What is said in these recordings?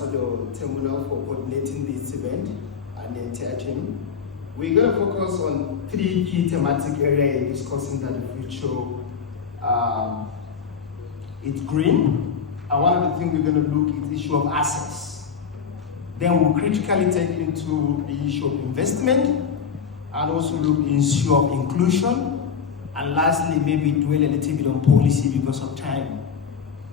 Ambassador Terminal for coordinating this event and the entire team. We're going to focus on 3 key thematic areas discussing that the future is green. And one of the things we're going to look at is the issue of assets. Then we'll critically take into the issue of investment and also look at the issue of inclusion. And lastly, maybe dwell a little bit on policy because of time.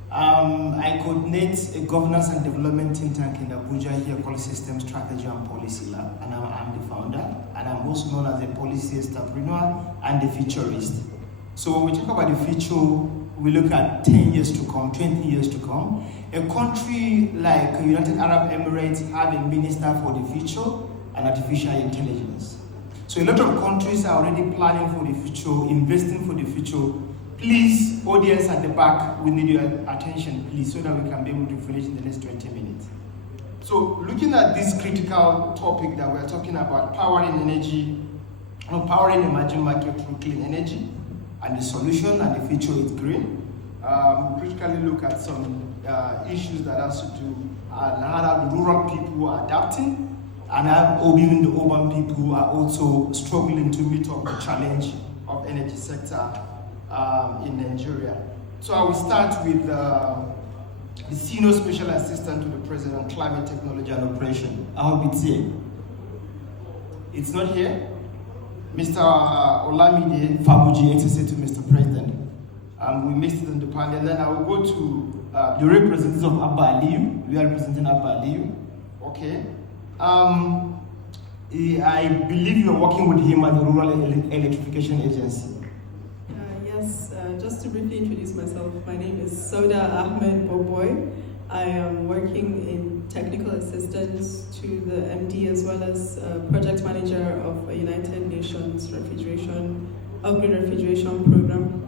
I coordinate a governance and development think tank in Abuja here called System Strategy and Policy Lab, and I'm the founder, and I'm also known as a policy entrepreneur and the futurist. So when we talk about the future, we look at 10 years to come, 20 years to come. A country like United Arab Emirates have a minister for the future and artificial intelligence. So a lot of countries are already planning for the future, investing for the future. Please, audience at the back, we need your attention, please, so that we can be able to finish in the next 20 minutes. So looking at this critical topic that we're talking about, powering energy, powering emerging market through clean energy, and the solution and the future is green. Critically look at some issues that has to do and how the rural people are adapting, and how even the urban people are also struggling to meet up the challenge of energy sector in Nigeria. So I will start with the Senior Special Assistant to the President on Climate Technology and Operation. I hope it's here. It's not here? Mr. Olamide Fabuji, XSA to Mr. President. We missed it on the panel. Then I will go to the representative of Abba Aliyu. We are representing Abba Aliyu. Okay. I believe you're working with him at the Rural Electrification Agency. Yes, just to briefly introduce myself, my name is Sauda Ahmed Boboy. I am working in technical assistance to the MD as well as project manager of a United Nations upgrade refrigeration program.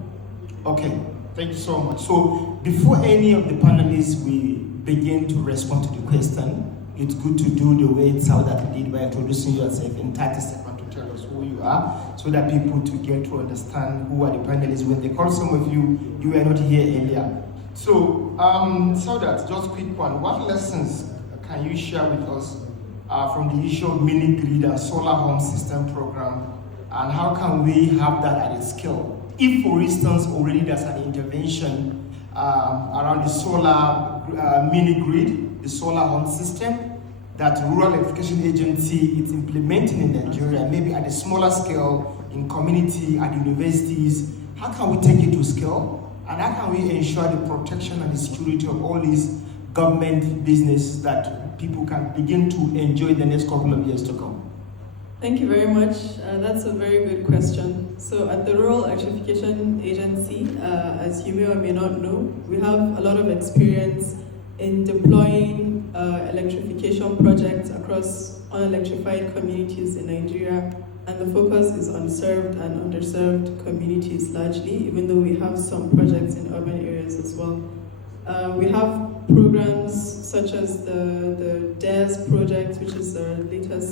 Okay, thank you so much. So before any of the panelists we begin to respond to the question, it's good to do the way Sauda did by introducing yourself in 30 seconds to tell us who you are, so that people to get to understand who are the panelists. When they call some of you, you were not here earlier. So, Sauda, just quick one. What lessons can you share with us from the issue of mini grid and solar home system program, and how can we have that at a scale? If, for instance, already there's an intervention around the solar mini grid, the solar home system, that Rural Electrification Agency is implementing in Nigeria, maybe at a smaller scale, in community, at universities, how can we take it to scale? And how can we ensure the protection and the security of all these government business that people can begin to enjoy the next couple of years to come? Thank you very much. That's a very good question. So at the Rural Electrification Agency, as you may or may not know, we have a lot of experience in deploying electrification projects across unelectrified communities in Nigeria, and the focus is on served and underserved communities largely, even though we have some projects in urban areas as well. We have programs such as the DARES project, which is our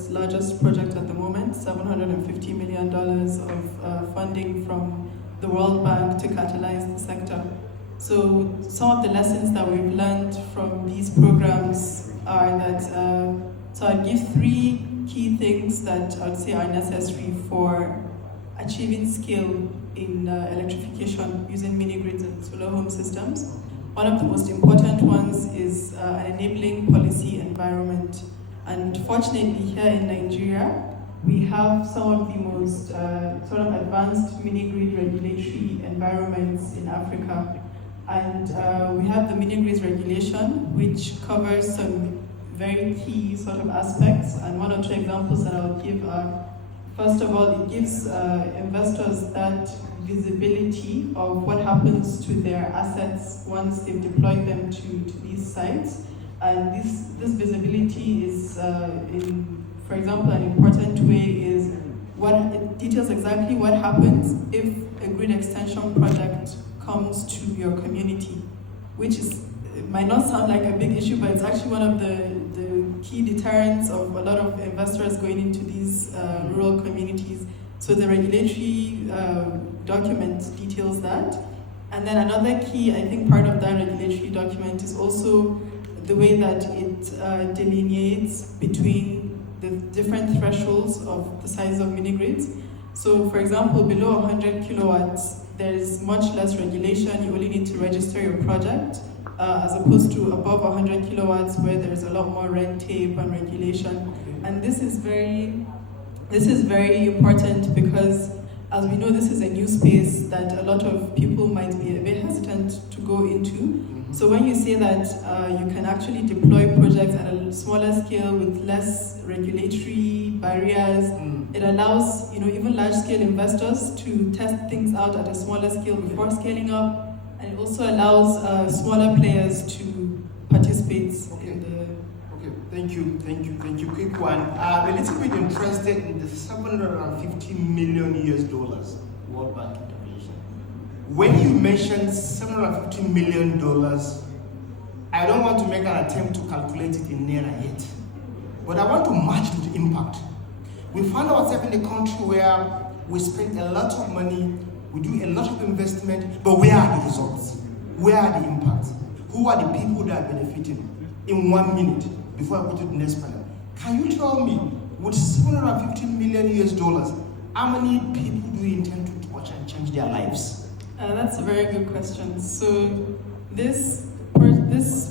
largest project at the moment, $750 million of funding from the World Bank to catalyze the sector. So some of the lessons that we've learned from these programs are that, so I'd give 3 key things that I would say are necessary for achieving scale in electrification using mini-grids and solar home systems. One of the most important ones is an enabling policy environment. And fortunately here in Nigeria, we have some of the most sort of advanced mini-grid regulatory environments in Africa. And we have the mini-grids regulation, which covers some very key sort of aspects. And 1 or 2 examples that I'll give are, first of all, it gives investors that visibility of what happens to their assets once they've deployed them to these sites. And this visibility is, for example, an important way is it details exactly what happens if a grid extension project comes to your community, which might not sound like a big issue, but it's actually one of the key deterrents of a lot of investors going into these rural communities. So the regulatory document details that. And then another key, I think, part of that regulatory document is also the way that it delineates between the different thresholds of the size of mini-grids. So for example, below 100 kilowatts, there's much less regulation. You only need to register your project, as opposed to above 100 kilowatts where there's a lot more red tape and regulation. And this is very important because, as we know, this is a new space that a lot of people might be a bit hesitant to go into. So when you say that you can actually deploy projects at a smaller scale with less regulatory barriers, it allows even large-scale investors to test things out at a smaller scale before scaling up, and it also allows smaller players to participate in the. Okay, thank you. Quick one. I'm a little bit interested in the $750 million World Bank intervention. When you mentioned $750 million, I don't want to make an attempt to calculate it in naira yet, but I want to match with the impact. We find ourselves in a country where we spend a lot of money, we do a lot of investment, but where are the results? Where are the impacts? Who are the people that are benefiting? In 1 minute, before I go to the next panel, can you tell me, with $750 million, how many people do you intend to touch and change their lives? That's a very good question. So this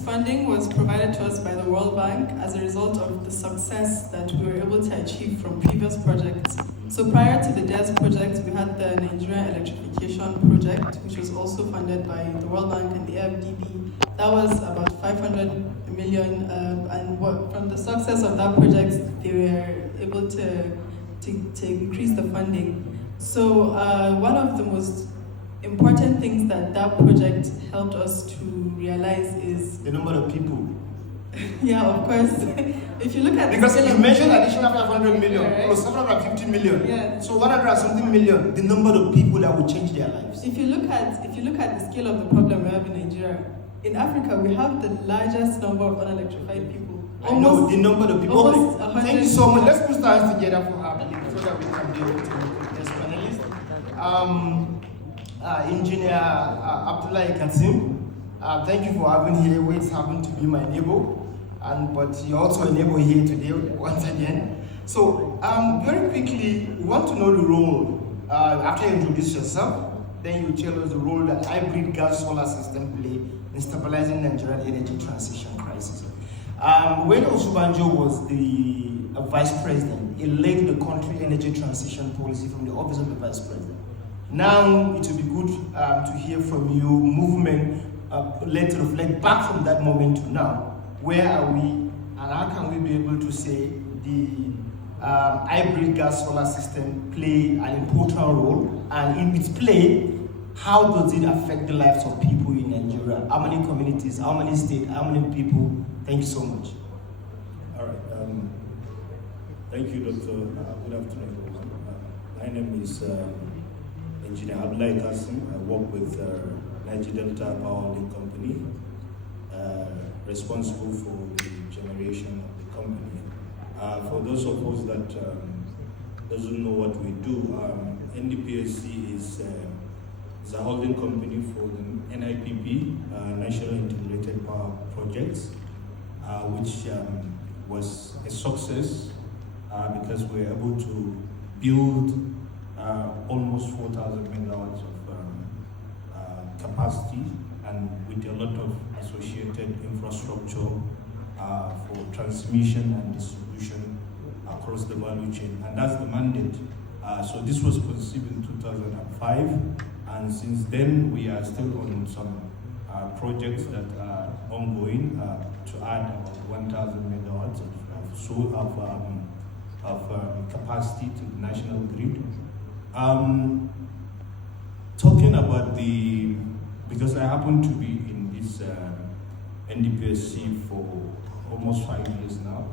funding was provided to us by the World Bank as a result of the success that we were able to achieve from previous projects. So prior to the DES project, we had the Nigerian Electrification Project, which was also funded by the World Bank and the AFDB. That was about 500 million, and from the success of that project, they were able to increase the funding. So one of the most important things that project helped us to realize is the number of people. Yeah, of course. If you look at because you mentioned additional 500 million, right? Plus 750 million. Yeah. So 100 and something million, the number of people that will change their lives. If you look at the scale of the problem we have in Nigeria, in Africa we have the largest number of unelectrified people. I know the number of people. Almost 100. Thank you so much. Let's put our hands together for her so that we can be able to guest panelists. Engineer Abdullah Kasim, thank you for having here. Waits happen to be my neighbor, but you're also a neighbor here today once again. So very quickly, we want to know the role. After you introduce yourself, then you tell us the role that hybrid gas solar system play in stabilizing Nigerian energy transition crisis. When Osubanjo was the vice president, he led the country energy transition policy from the office of the vice president. Now it will be good to hear from you, movement, let's reflect back from that moment to now. Where are we, and how can we be able to say the hybrid gas solar system play an important role, and in its play, how does it affect the lives of people in Nigeria? How many communities, how many states, how many people? Thank you so much. All right. Thank you, Dr. Good afternoon, everyone. My name is Engineer Abdullah Kasim. I work with Niger Delta Power Holding Company, responsible for the generation of the company. For those of us that doesn't know what we do, NDPSC is a holding company for the NIPP, National Integrated Power Projects, which was a success because we were able to build almost 4,000 megawatts of capacity, and with a lot of associated infrastructure for transmission and distribution across the value chain, and that's the mandate. So this was conceived in 2005, and since then we are still on some projects that are ongoing to add about 1,000 megawatts of capacity to the national grid. Talking about because I happen to be in this NDPSC for almost 5 years now.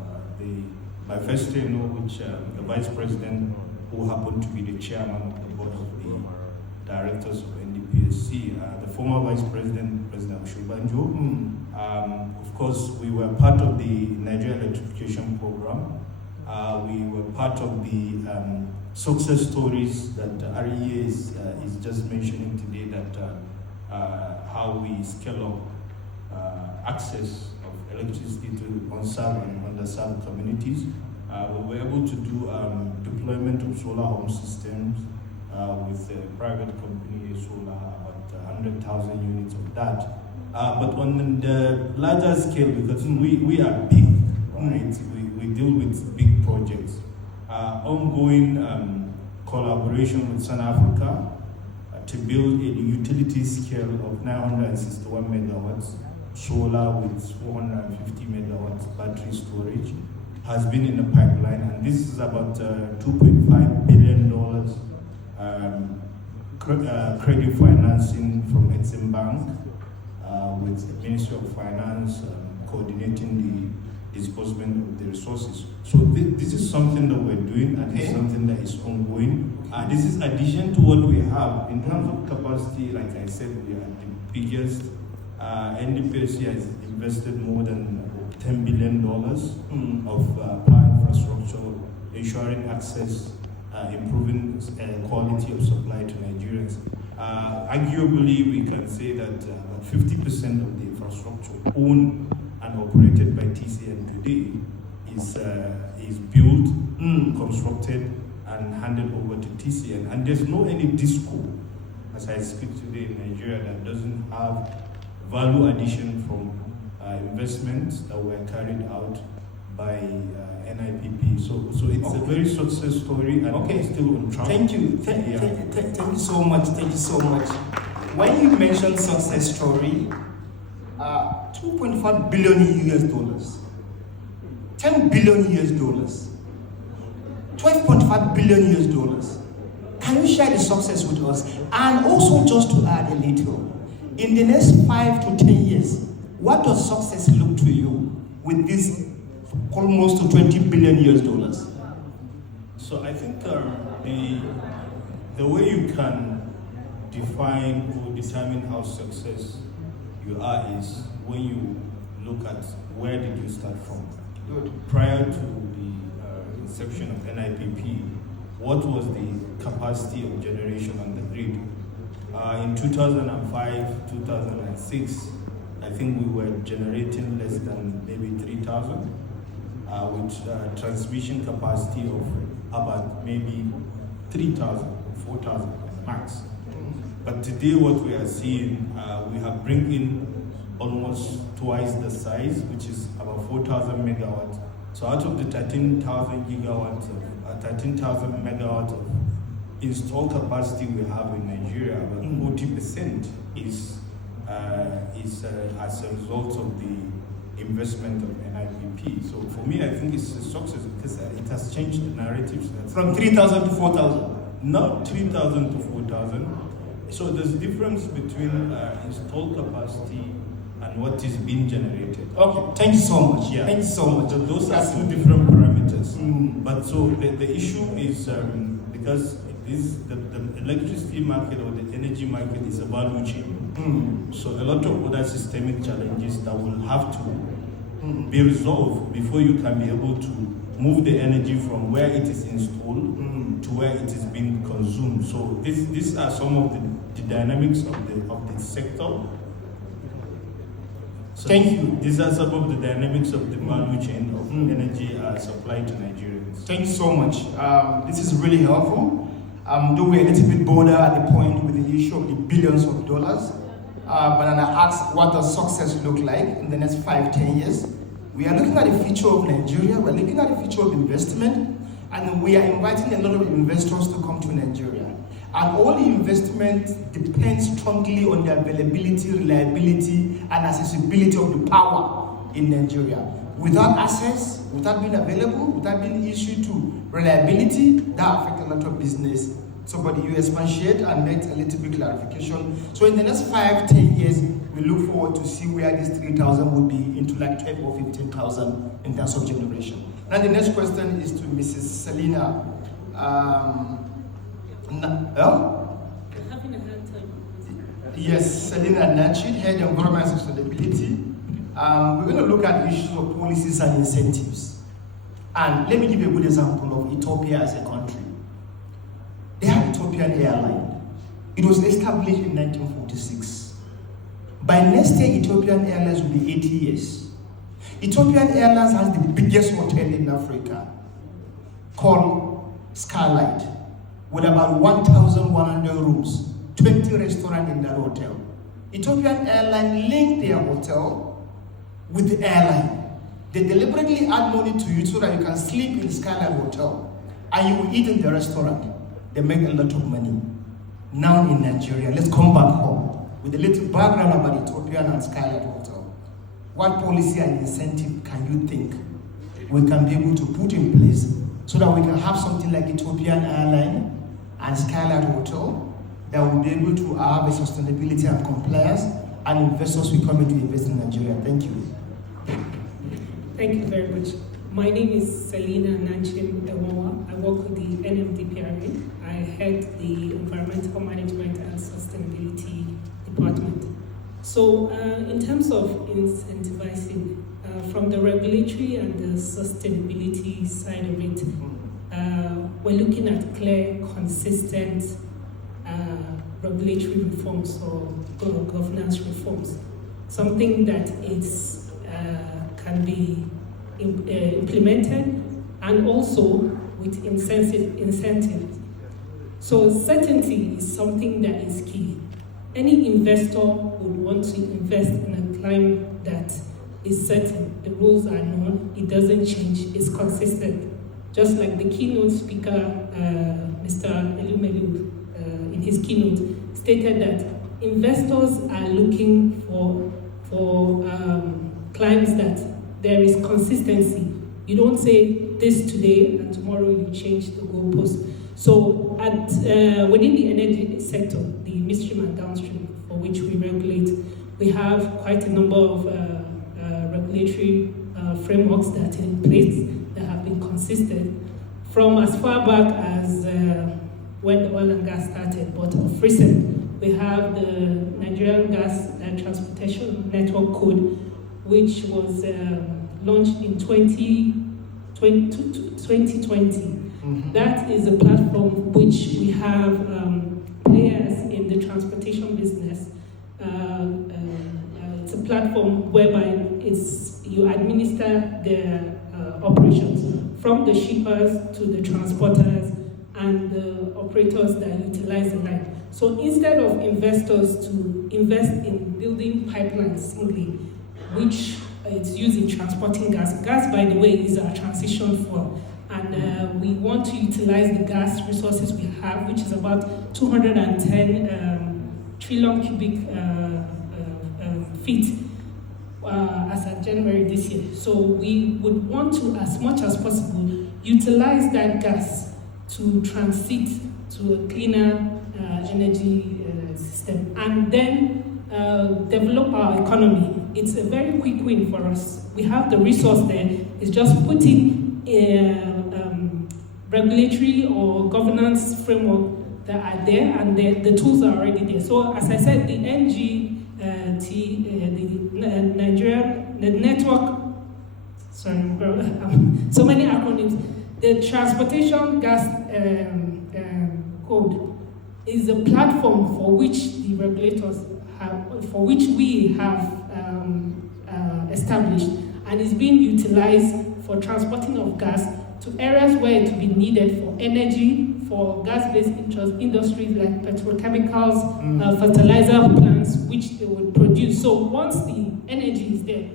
My first tenure, which the vice president, who happened to be the chairman of the board of the directors of NDPSC, the former vice president, President Shubanjo. Of course, we were part of the Nigerian Electrification Program. We were part of the success stories that REA is just mentioning today, that how we scale up access of electricity to unserved and underserved communities. We were able to do deployment of solar home systems with a private company, solar, about 100,000 units of that. But on the larger scale, because we are big, right? We deal with big projects. Ongoing collaboration with South Africa to build a utility scale of 961 megawatts, solar with 450 megawatts battery storage has been in the pipeline, and this is about $2.5 billion credit financing from Exim Bank with the Ministry of Finance coordinating the disbursement of the resources. So this is something that we're doing, and it's something that is ongoing. This is addition to what we have in terms of capacity. Like I said, we are the biggest. NDPSC has invested more than $10 billion of power infrastructure, ensuring access, improving quality of supply to Nigerians. Arguably, we can say that about 50% of the infrastructure owned and operated by TCN today is built, constructed, and handed over to TCN. And there's no any disco, as I speak today in Nigeria, that doesn't have value addition from investments that were carried out by NIPP. So it's a very success story, and it's still on track. Thank you. Thank you so much. Thank you so much. When you mentioned success story, 2.5 billion US dollars, 10 billion US dollars, 12.5 billion US dollars. Can you share the success with us? And also, just to add a little, in the next 5 to 10 years, what does success look to you with this almost to 20 billion US dollars? So I think the way you can define or determine how success you are is when you look at where did you start from. Good. Prior to the inception of NIPP, what was the capacity of generation on the grid? In 2005, 2006, I think we were generating less than maybe 3,000, with transmission capacity of about maybe 3,000, 4,000 max. But today what we are seeing, we have bring in almost twice the size, which is about 4,000 megawatts. So out of the 13,000 gigawatts, 13,000 megawatts of installed capacity we have in Nigeria, about 40% is as a result of the investment of NIPP. So for me, I think it's a success because it has changed the narratives. From 3,000 to 4,000? Not 3,000 to 4,000. So there's a difference between installed capacity and what is being generated. Okay, thank you so much. Yeah. Thank you so much. Those are two different parameters. But so the issue is because the electricity market or the energy market is a value chain. So a lot of other systemic challenges that will have to be resolved before you can be able to move the energy from where it is installed to where it is being consumed. So these are some of the dynamics of the sector. So thank you. These are some of the dynamics of the value chain of energy supply to Nigerians. Thank you so much. This is really helpful. Though we're a little bit bolder at the point with the issue of the billions of dollars, but then I asked, what does success look like in the next 5-10 years? We are looking at the future of Nigeria, we're looking at the future of investment, and we are inviting a lot of investors to come to Nigeria. And all the investment depends strongly on the availability, reliability, and accessibility of the power in Nigeria. Without access, without being available, without being issued to reliability, that affects a lot of business. So, but you expatiate and make a little bit clarification. So in the next 5-10 years, we look forward to see where this 3,000 will be into like 12 or 15,000 in terms of generation. Now the next question is to Mrs. Selina. Yes, Selina Nachid, Head of Government Sustainability. We're going to look at issues of policies and incentives. And let me give you a good example of Ethiopia as a country. They have Ethiopian Airline. It was established in 1946. By next year, Ethiopian Airlines will be 80 years. Ethiopian Airlines has the biggest hotel in Africa called Skylight, with about 1,100 rooms, 20 restaurants in that hotel. Ethiopian Airlines linked their hotel with the airline. They deliberately add money to you so that you can sleep in the Skylight Hotel and you will eat in the restaurant. They make a lot of money. Now in Nigeria, let's come back home with a little background about Ethiopian and Skylight Hotel. What policy and incentive can you think we can be able to put in place so that we can have something like Ethiopian Airlines and Skylight Hotel that will be able to have a sustainability and compliance, and investors will come in to invest in Nigeria? Thank you. Thank you very much. My name is Selina Nanchim Ewawa. I work with the NMDPRA. I head the Environmental Management and Sustainability Department. So in terms of incentivizing, from the regulatory and the sustainability side of it, we're looking at clear, consistent regulatory reforms or governance reforms. Something that is can be implemented, and also with incentives. So certainty is something that is key. Any investor would want to invest in a climate that is certain. The rules are known, it doesn't change, it's consistent. Just like the keynote speaker, Mr. Elumelu, in his keynote, stated that investors are looking for clients that there is consistency. You don't say this today and tomorrow you change the goalpost. So within the energy sector, the midstream and downstream, for which we regulate, we have quite a number of regulatory frameworks that are in place that have been consistent from as far back as when the oil and gas started. But of recent, we have the Nigerian Gas Transportation Network Code, which was launched in 2020. That is a platform which we have players in the transportation business. It's a platform whereby you administer the operations from the shippers to the transporters and the operators that utilize the line. So instead of investors to invest in building pipelines singly, which is used in transporting gas. Gas, by the way, is our transition fuel. And we want to utilize the gas resources we have, which is about 210 trillion cubic feet as of January this year. So we would want to, as much as possible, utilize that gas to transit to a cleaner energy system, and then develop our economy. It's a very quick win for us. We have the resource there. It's just putting regulatory or governance framework that are there, and the tools are already there. So as I said, the the network, sorry, so many acronyms. The transportation gas code is a platform for which the regulators have, for which we have established, and is being utilized for transporting of gas to areas where it will be needed for energy, for gas-based industries like petrochemicals, fertilizer plants, which they would produce. So once the energy is there,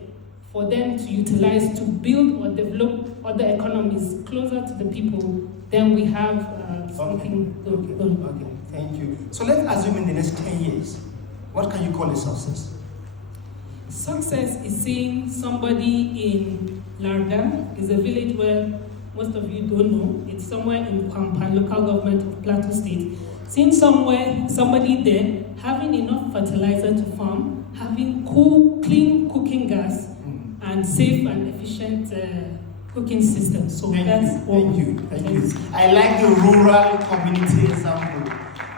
for them to utilize to build or develop other economies closer to the people, then we have something good. Okay, thank you. So let's assume in the next 10 years, what can you call a success? Success is seeing somebody in Larda, is a village where most of you don't know. It's somewhere in Kwampan, local government of Plateau State. Seeing somebody there having enough fertilizer to farm, having cool, clean cooking gas, and safe and efficient cooking system. So that's Thank you. I like the rural community example.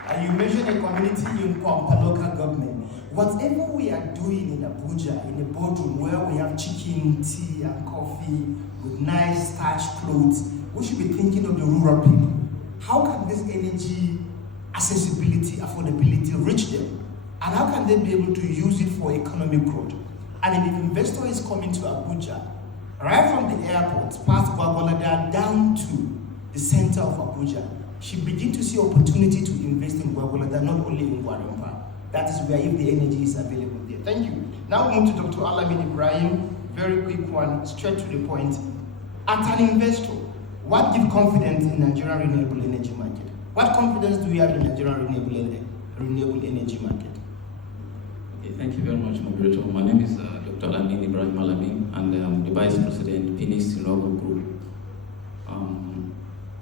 And you mentioned a community in Kwampa local government. Whatever we are doing in Abuja, in a boardroom where we have chicken, tea, and coffee with nice starched clothes, we should be thinking of the rural people. How can this energy accessibility, affordability reach them? And how can they be able to use it for economic growth? And if the investor is coming to Abuja, right from the airport, past Gwagwalada down to the center of Abuja, she begin to see opportunity to invest in Gwagwalada, not only in Gwarimpa. That is where if the energy is available there. Thank you. Now we move to Dr. Alamin Ibrahim. Very quick one, straight to the point. As an investor, what gives confidence in Nigerian renewable energy market? What confidence do we have in Nigerian renewable energy market? Okay, thank you very much, moderator. My name is Dr. Alamin Ibrahim Alamin, and I'm the Vice President, Phoenix Renewable Group.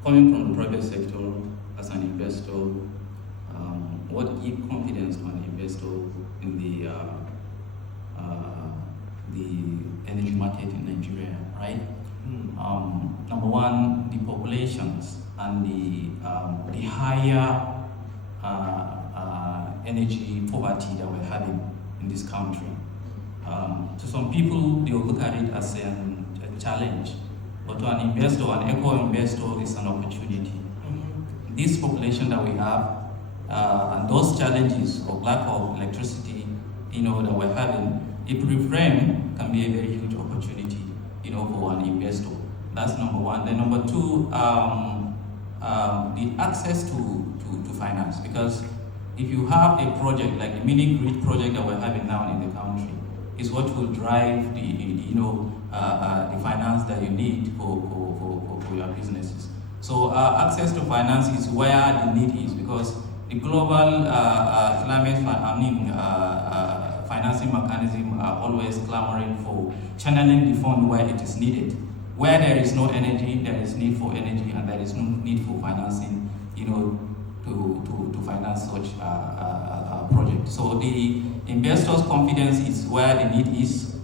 Coming from the private sector as an investor, what gives confidence on investor in the energy market in Nigeria, right? Number one, the populations and the higher energy poverty that we're having in this country. To some people, they will look at it as a challenge, but to an investor, an eco-investor, is an opportunity. This population that we have, and those challenges of lack of electricity, that we're having, if reframed, can be a very huge opportunity, for an investor. That's number one. Then number two, the access to finance, because if you have a project like the mini grid project that we're having now in the country, is what will drive the finance that you need for your businesses. So access to finance is where the need is, because the global climate financing mechanism are always clamoring for channeling the fund where it is needed. Where there is no energy, there is need for energy, and there is no need for financing, to finance such project. So the investors' confidence is where the need is,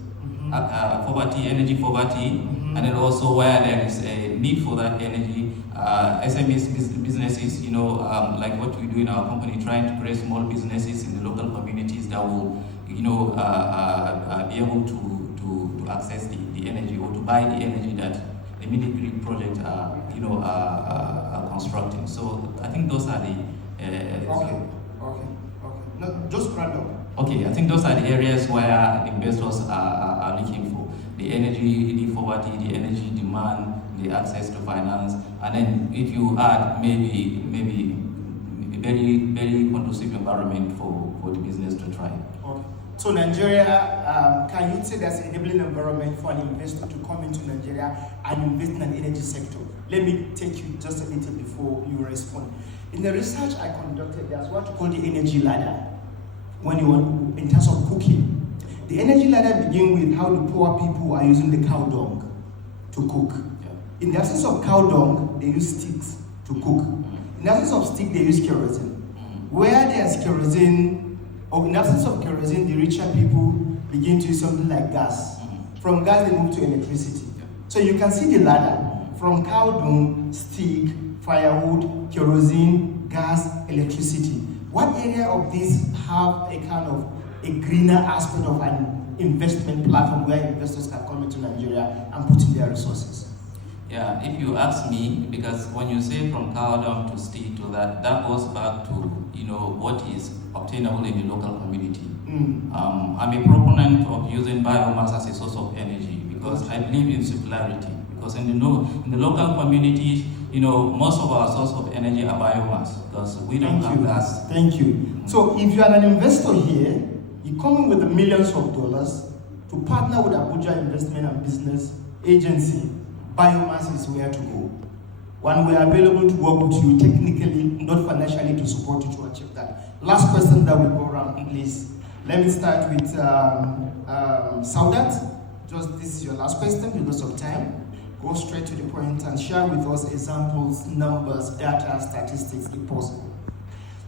poverty, energy poverty, and then also where there is a need for that energy. SMEs businesses, like what we do in our company, trying to create small businesses in the local communities that will, be able to access the energy or to buy the energy that the mini grid project are constructing. So I think those are the Okay. No, just random. Okay, I think those are the areas where investors are looking for the energy, the poverty, the energy demand, the access to finance, and then if you add maybe a very, very conducive environment for the business to thrive. Okay. So Nigeria, can you say there's an enabling environment for an investor to come into Nigeria and invest in an energy sector? Let me take you just a little before you respond. In the research I conducted, there's what you call the energy ladder. When you want, in terms of cooking, the energy ladder begins with how the poor people are using the cow dung to cook. In the absence of cow dung, they use sticks to cook. In the absence of stick, they use kerosene. Where there's kerosene, or in the absence of kerosene, the richer people begin to use something like gas. From gas, they move to electricity. So you can see the ladder from cow dung, stick, firewood, kerosene, gas, electricity. What area of these have a kind of a greener aspect of an investment platform where investors can come into Nigeria and put in their resources? Yeah, if you ask me, because when you say from cow dung to stick to that goes back to what is obtainable in the local community. I'm a proponent of using biomass as a source of energy because I believe in circularity. Because in the local communities, most of our source of energy are biomass because we don't have gas. Thank you. So if you are an investor here, you come in with the millions of dollars to partner with Abuja Investment and Business Agency. Biomass is where to go. One, we are available to work with you technically, not financially, to support you to achieve that. Last question that we go around, please. Let me start with Saudat. Just this is your last question because of time. Go straight to the point and share with us examples, numbers, data, statistics, if possible.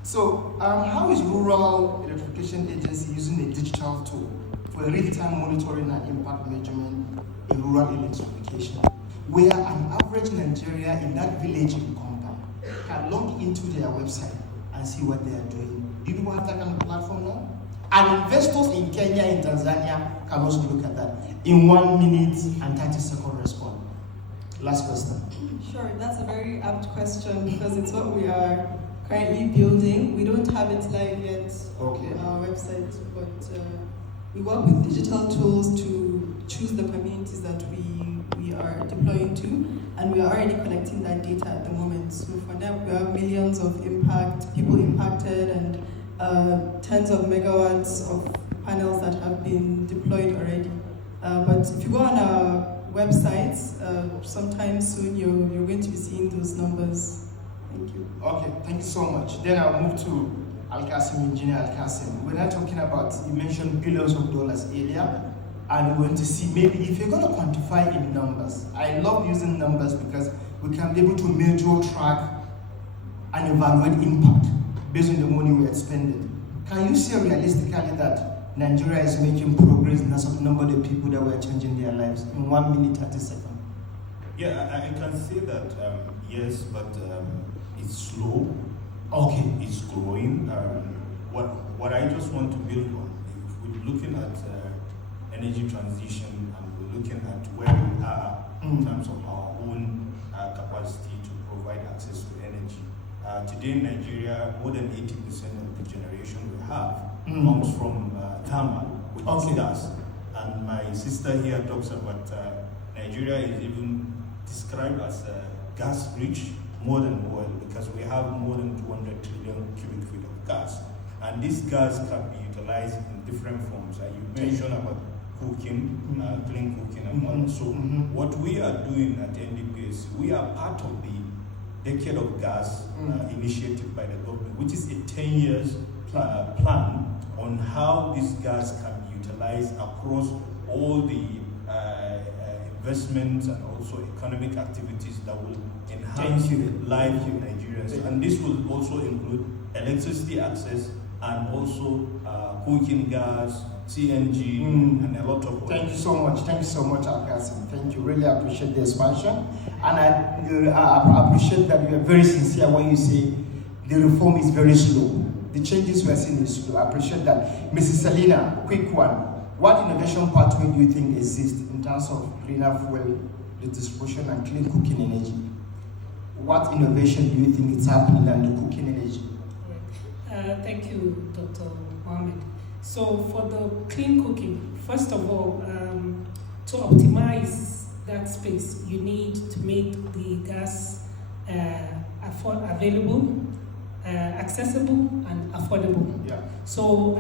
So, how is Rural Electrification Agency using a digital tool for real-time monitoring and impact measurement in rural electrification, where an average Nigeria in that village in compound can log into their website and see what they are doing? Do you have that kind of platform now? And investors in Kenya, in Tanzania can also look at that in 1 minute and 30-second response. Last question. Sure, that's a very apt question because it's what we are currently building. We don't have it live yet on our website, but We work with digital tools to choose the communities that we are deploying to, and we are already collecting that data at the moment. So for them, we have millions of people impacted, and tens of megawatts of panels that have been deployed already. But if you go on our websites, sometime soon you're going to be seeing those numbers. Thank you. Okay, thank you so much. Then I'll move to Al-Qasim, Engineer Al-Qasim. We're not talking about, you mentioned billions of dollars earlier, and we're going to see maybe if you're going to quantify in numbers. I love using numbers because we can be able to measure, track, and evaluate impact based on the money we expended. Can you say realistically that Nigeria is making progress in terms of the number of people that were changing their lives in 1 minute 30 seconds? Yeah, I can say that yes, but it's slow. Okay. It's growing. What I just want to build on, if we're looking at energy transition and we're looking at where we are in terms of our own capacity to provide access to energy. Today in Nigeria, more than 80% of the generation we have comes from thermal, which is gas. And my sister here talks about Nigeria is even described as gas-rich more than oil, because we have more than 200 trillion cubic feet of gas. And this gas can be utilized in different forms. You mentioned about cooking, clean cooking and all. So what we are doing at NDPS, we are part of the Decade of Gas initiative by the government, which is a 10 years plan on how this gas can be utilized across all the investments and also economic activities that will enhance life in Nigerians. And this will also include electricity access and also cooking gas, CNG, and a lot of. Thank you so much. Thank you so much, Al-Qasim. Thank you. Really appreciate the expansion. And I appreciate that you are very sincere when you say the reform is very slow. The changes we are seeing is slow. I appreciate that. Mrs. Selina, quick one. What innovation pathway do you think exists in terms of greener fuel, the distribution, and clean cooking energy? What innovation do you think is happening in the cooking energy? Thank you, Dr. Mohammed. So for the clean cooking, first of all, to optimize that space, you need to make the gas available, accessible, and affordable. Yeah. So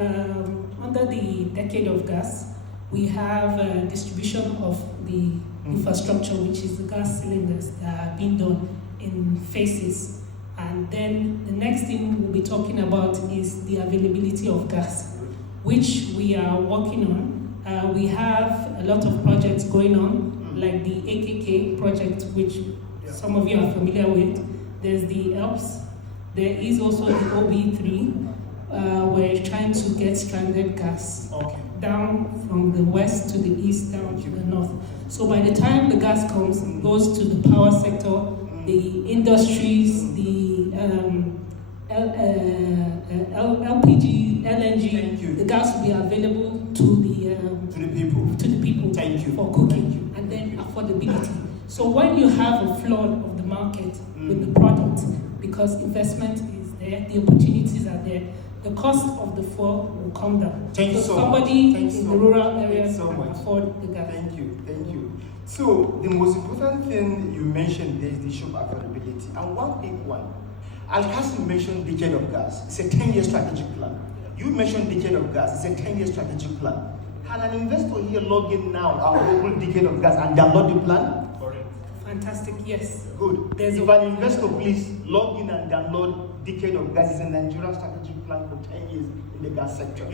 under the Decade of Gas, we have distribution of the infrastructure, which is the gas cylinders that are being done in phases. And then the next thing we'll be talking about is the availability of gas, which we are working on. We have a lot of projects going on, like the AKK project, which some of you are familiar with. There's the ELPS. There is also the OB3. We're trying to get stranded gas down from the west to the east, down to the north. So by the time the gas comes, it goes to the power sector, the industries, the LPG, LNG, the gas will be available to the people Thank you. for cooking, and then affordability. So when you have a flood of the market with the product, because investment is there, the opportunities are there, the cost of the fuel will come down. Thank you so somebody much. in the rural areas so can much. afford the gas. Thank you. So the most important thing you mentioned is the issue of affordability. And one big one, Al-Qasim mentioned Decade of Gas. It's a 10-year strategic plan. You mentioned Decade of Gas. It's a 10-year strategic plan. Can an investor here log in now our whole Decade of Gas and download the plan? Correct. Fantastic, yes. Good. If an investor, please log in and download Decade of Gas. It's a Nigerian strategic plan for 10 years in the gas sector.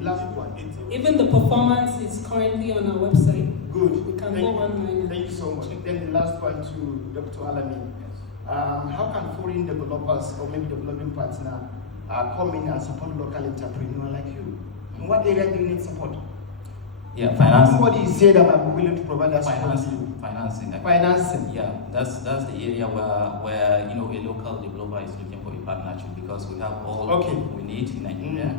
Last one. Even the performance is currently on our website. Good. We can go online. Thank you so much. Then the last one to Dr. Alamin. How can foreign developers or maybe developing partner come in and support local entrepreneur like you? In what area do you need support? Yeah, financing. Somebody said that I'm willing to provide that support. Financing. Financing. Yeah, that's the area where a local developer is looking for a partnership, because we have all we need in Nigeria.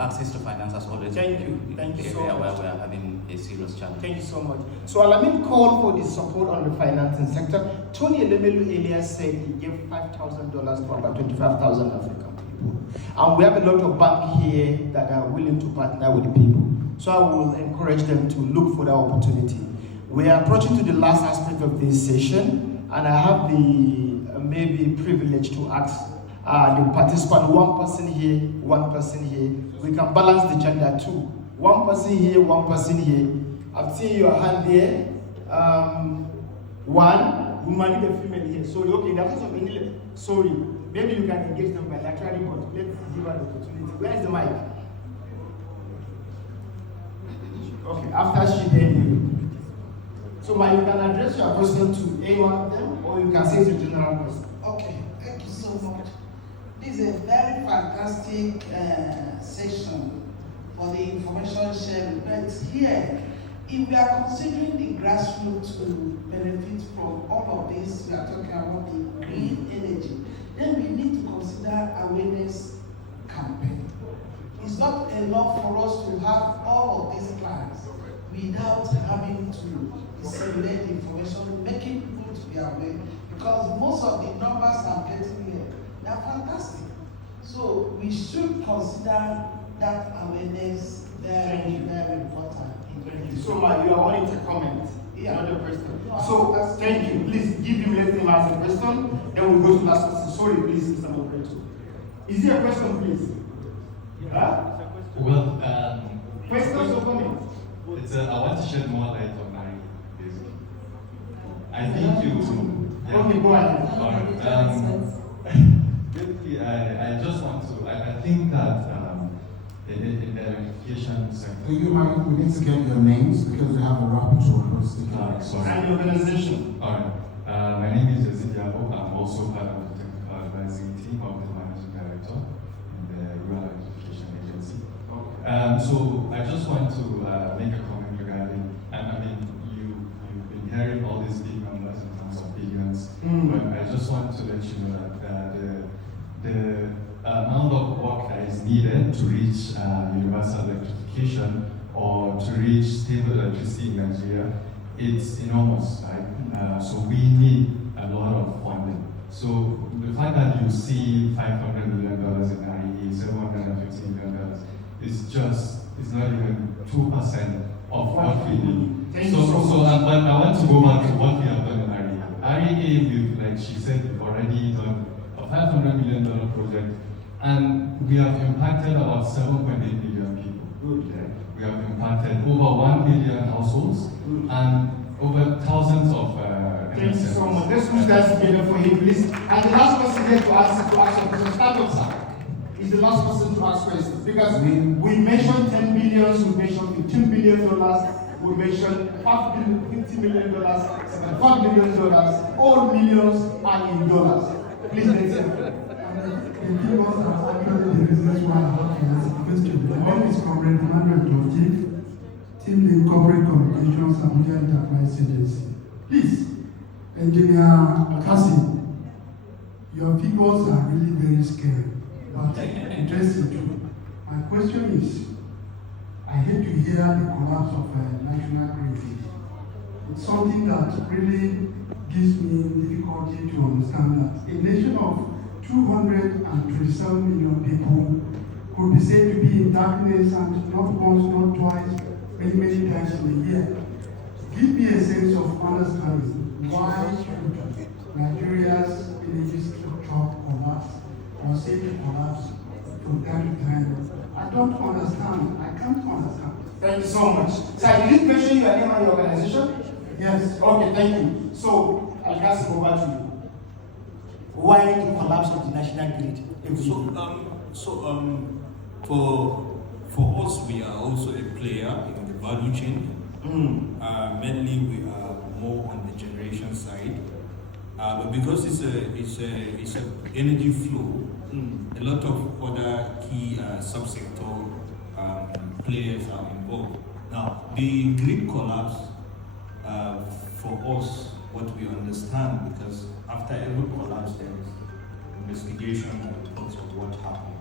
Access to finance has always Thank been you the so area much. where we are having a serious challenge. Thank you so much. So Alamin called for the support on the financing sector. Tony Elemelu earlier said he gave $5,000 to about 25,000 African people. And we have a lot of banks here that are willing to partner with the people. So I will encourage them to look for that opportunity. We are approaching to the last aspect of this session, and I have the maybe privilege to ask the participant, one person here, one person here. We can balance the gender too. One person here, one person here. I've seen your hand there. One, we might need a female here. Sorry, okay, that's of any. Sorry, maybe you can engage them bilaterally, but let's give her the opportunity. Where is the mic? Okay, after she then you. So, you can address your question to any one of them, or you can say it's a general question. Okay, thank you so much. This is a very fantastic session for the information sharing. But here, if we are considering the grassroots to benefit from all of this, we are talking about the green energy, then we need to consider awareness campaign. It's not enough for us to have all of these plans without having to disseminate information, making people to be aware, because most of the numbers I'm getting here, they're fantastic. So we should consider that awareness very, very important. Thank you. So, you are wanting to comment? Yeah. Not a question. So, thank you. Please give him, let him ask a question. Then we'll go to last question. Sorry, please, Mr. Moderator. Is there a question, please? Huh? Well, questions or comments? I want to shed more light on Mary, basically. I think you. Yeah. Okay, go ahead. All right. Basically, I just want to. I think that in the education sector. Do you mind? We need to get your names because we have a rapid short Sorry. And your organization. All right. My name is Diabo. I'm also part of the technical advising team of the managing director in the Rural Education Agency. So I just want to make a comment regarding, I mean, you've been hearing all these big numbers in terms of billions, but I just want to let you know that the amount of work that is needed to reach universal electrification or to reach stable electricity in Nigeria, it's enormous, right? So we need a lot of funding. So the fact that you see $500 million in REE, $750 million, it's not even 2% of what we need. But I want to go back to what we have done in REE. REE, we've, like she said, we've already done a $500 million project, and we have impacted about 7.8 million people. We have impacted over 1 million households and over thousands of Thank you so much. Let's put that together for him, please. And the last person here to ask a question, stand up, sir. Is the last person to ask questions, because we mentioned 10 billion, we mentioned $15 billion, we mentioned $50 million, $75 million, all millions are in dollars. Please let's hear. The people are actually the reasons why I have to ask the question. My name is Comrade Emmanuel Adogi, Team Lead Corporate Communications, Abuja Enterprise Agency. Please, Engineer Cassie, your figures are really very scary, but interesting too. My question is, I hate to hear the collapse of national grid. It's something that really gives me difficulty to understand that a nation of 227 million people could be said to be in darkness, and not once, not twice, many times in a year. Give me a sense of understanding why should Nigeria's villages structure collapse or say to collapse from time to time. I don't understand. I can't understand. Thank you so much. Sir, did you mention your name and your organization? Yes. Okay, thank you. So, I'll pass it over to you. Why the collapse of the national grid? For us, we are also a player in the value chain. Mainly, we are more on the generation side. But because it's a energy flow, a lot of other key subsector players are involved. Now, the grid collapse, for us, what we understand, because after every collapse, there is investigation and reports of what happened.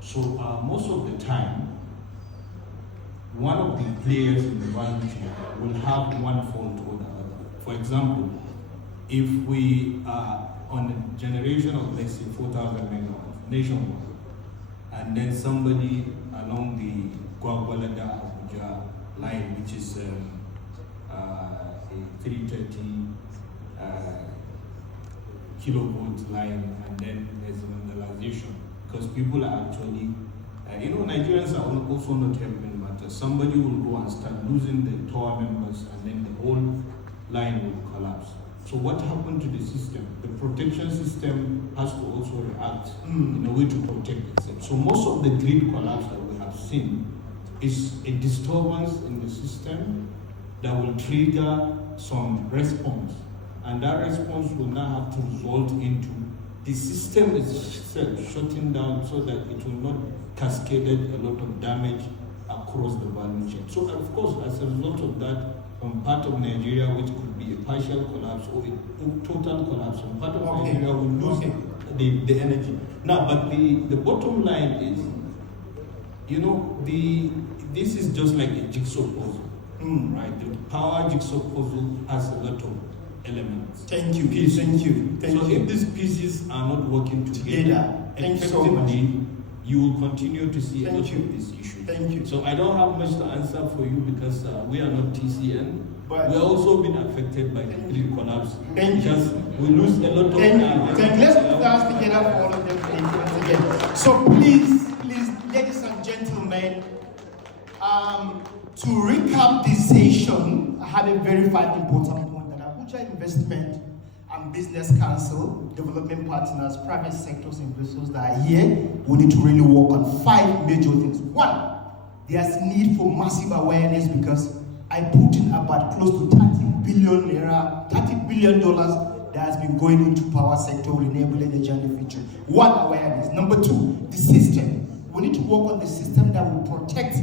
So most of the time, one of the players in the value chain will have one fault or the other. For example, if we are on a generation of, let's say, 4,000 megawatts nationwide, and then somebody along the Gwagwalada Abuja line, which is a 330 kilovolt line, and then there's vandalization because people are actually, Nigerians are also not helping, but somebody will go and start losing the tower members, and then the whole line will collapse. So what happened to the system? The protection system has to also react in a way to protect itself. So most of the grid collapse that we have seen is a disturbance in the system that will trigger some response. And that response will now have to result into the system itself shutting down so that it will not cascade a lot of damage across the value chain. So of course, as a result of that, some part of Nigeria, which could be a partial collapse or a total collapse, some part of Nigeria will lose the energy. Now, but the bottom line is, this is just like a jigsaw puzzle, right? The power jigsaw puzzle has a lot of elements. Thank you. If these pieces are not working together effectively, you will continue to see a lot of these issues. Thank you. So I don't have much to answer for you because we are not TCN. But we are also been affected by the grid collapse. Because we lose a lot of time. Let's put our hands together for all of them again. So please, ladies and gentlemen, to recap this session, I have a very important point that Abuja Investment and Business Council, development partners, private sectors, investors that are here, we need to really work on 5 major things. 1, there's need for massive awareness because I put in about close to 30 billion that has been going into power sector, renewable energy in the future. 1, awareness. Number 2, the system. We need to work on the system that will protect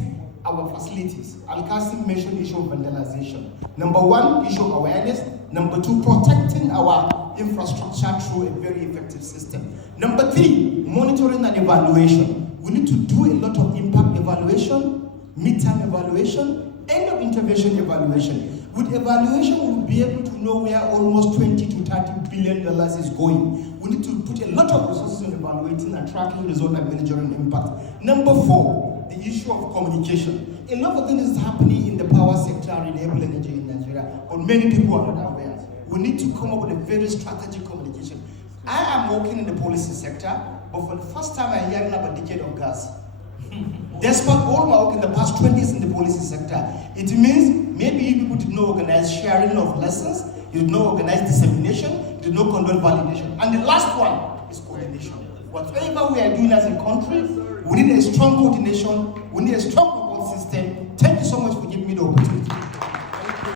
our facilities. Al-Qasim mentioned issue of vandalization. Number 1, issue of awareness. Number 2, protecting our infrastructure through a very effective system. Number 3, monitoring and evaluation. We need to do a lot of impact evaluation, midterm evaluation, end of intervention evaluation. With evaluation, we'll be able to know where almost $20 to $30 billion is going. We need to put a lot of resources on evaluating and tracking result and measuring impact. Number 4, the issue of communication. A lot of things is happening in the power sector and renewable energy in Nigeria, but many people are not aware. We need to come up with a very strategic communication. I am working in the policy sector, but for the first time I hear about a decade of gas. Despite all my work in the past 20 years in the policy sector, it means maybe you people did not organize sharing of lessons, you did not organize dissemination, you did not conduct validation. And the last one is coordination. Whatever we are doing as a country, we need a strong coordination, we need a strong support system. Thank you so much for giving me the opportunity.